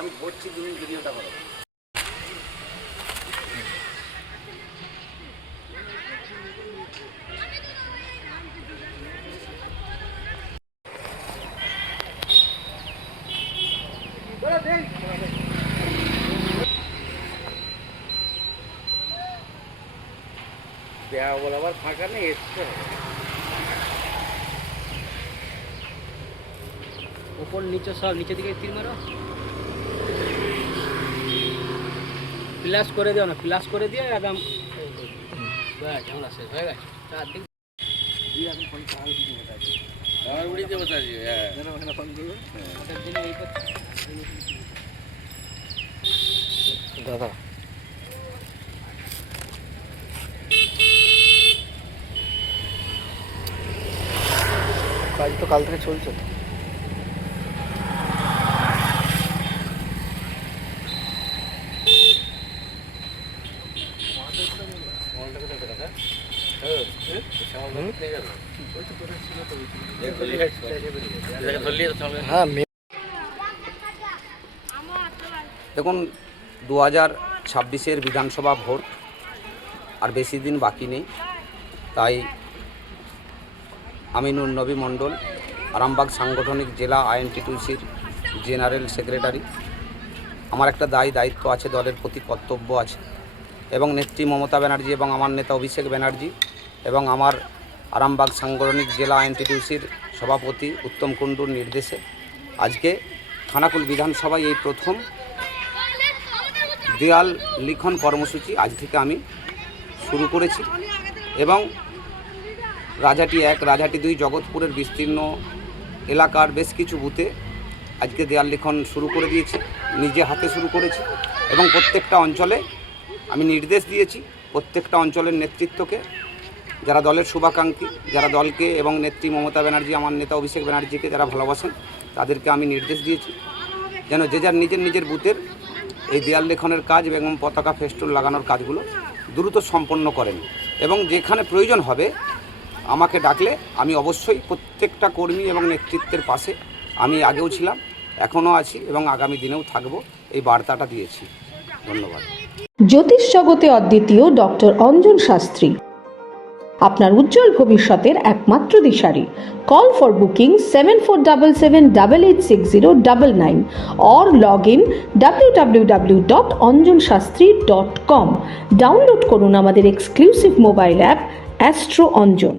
আমি ধরছি, তুমি ভিডিওটা করো। দেওয়া বলাবার ফাঁকা নেই, এসছে উপর নিচে সব নিচের দিকে তীর মারো, প্লাস করে দিও না, প্লাস করে দিয়ে একদম ঝামেলা শেষ হয়ে গেছে। চারদিক আমার উড়িতে বসে আছি। হ্যাঁ, ওটার জন্য এই করছে দাদা। কাজ তো কাল থেকে চলছে। হ্যাঁ, দেখুন 2026-এর বিধানসভা ভোট আর বেশি দিন বাকি নেই, তাই আমি নবী মণ্ডল, আরামবাগ সাংগঠনিক জেলা আইএনটিটিউসির জেনারেল সেক্রেটারি। আমার একটা দায়িত্ব আছে, দলের প্রতি কর্তব্য আছে, এবং নেত্রী মমতা ব্যানার্জি এবং আমার নেতা অভিষেক ব্যানার্জি এবং আমার আরামবাগ সাংগঠনিক জেলা আইএনটিটিউসির সভাপতি উত্তম কুণ্ডুর নির্দেশে আজকে খানাকুল বিধানসভায় এই প্রথম দেয়াল লিখন কর্মসূচি আজ থেকে আমি শুরু করেছি, এবং রাজাটি 1, রাজাটি 2, জগৎপুরের বিস্তীর্ণ এলাকার বেশ কিছু বুথে আজকে দেয়াল লিখন শুরু করে দিয়েছি, নিজে হাতে শুরু করেছি, এবং প্রত্যেকটা অঞ্চলে আমি নির্দেশ দিয়েছি প্রত্যেকটা অঞ্চলের নেতৃত্বকে, যারা দলের শুভাকাঙ্ক্ষী, যারা দলকে এবং নেত্রী মমতা ব্যানার্জি আমার নেতা অভিষেক ব্যানার্জিকে যারা ভালোবাসেন, তাদেরকে আমি নির্দেশ দিয়েছি যেন যে যার নিজের বুথের এই দেয়াল লেখনের কাজ এবং পতাকা ফেস্টুন লাগানোর কাজগুলো দ্রুত সম্পন্ন করেন, এবং যেখানে প্রয়োজন হবে আমাকে ডাকলে আমি অবশ্যই প্রত্যেকটা কর্মী এবং নেতৃত্বের পাশে আমি আগেও ছিলাম, এখনও আছি এবং আগামী দিনেও থাকব, এই বার্তাটা দিয়েছি। ধন্যবাদ। জ্যোতিষ জগতে অদ্বিতীয় ডক্টর অঞ্জন শাস্ত্রী, আপনার উজ্জ্বল ভবিষ্যতের একমাত্র দিশারি। Call for booking 7477886099 or log in www.anjanshastri.com। Download করুন আমাদের exclusive mobile app astro Anjan.